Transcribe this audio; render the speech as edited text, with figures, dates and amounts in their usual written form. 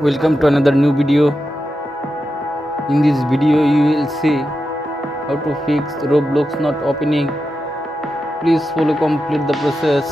Welcome to another new video. In this video you will see how to fix Roblox not opening. Please follow complete the process.